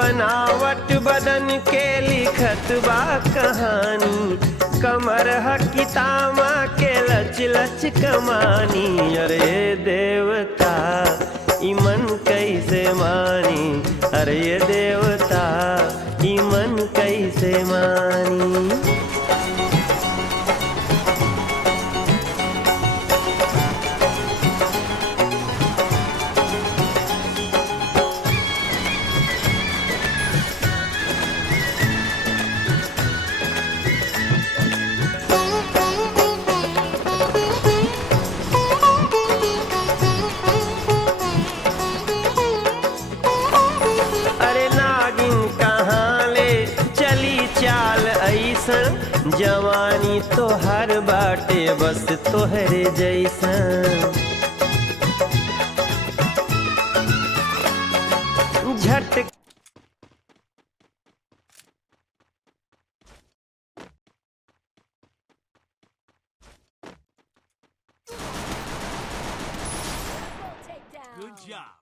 बनावट बदन के लिखत बा कहानी, कमर हकितामा के लच लच कमानी। अरे देवता ई मन कैसे मानी, अरे ये देवता ई मन कैसे मानी। जवानी तो हर बाटे बस तोहरे जैसन, झट Good job.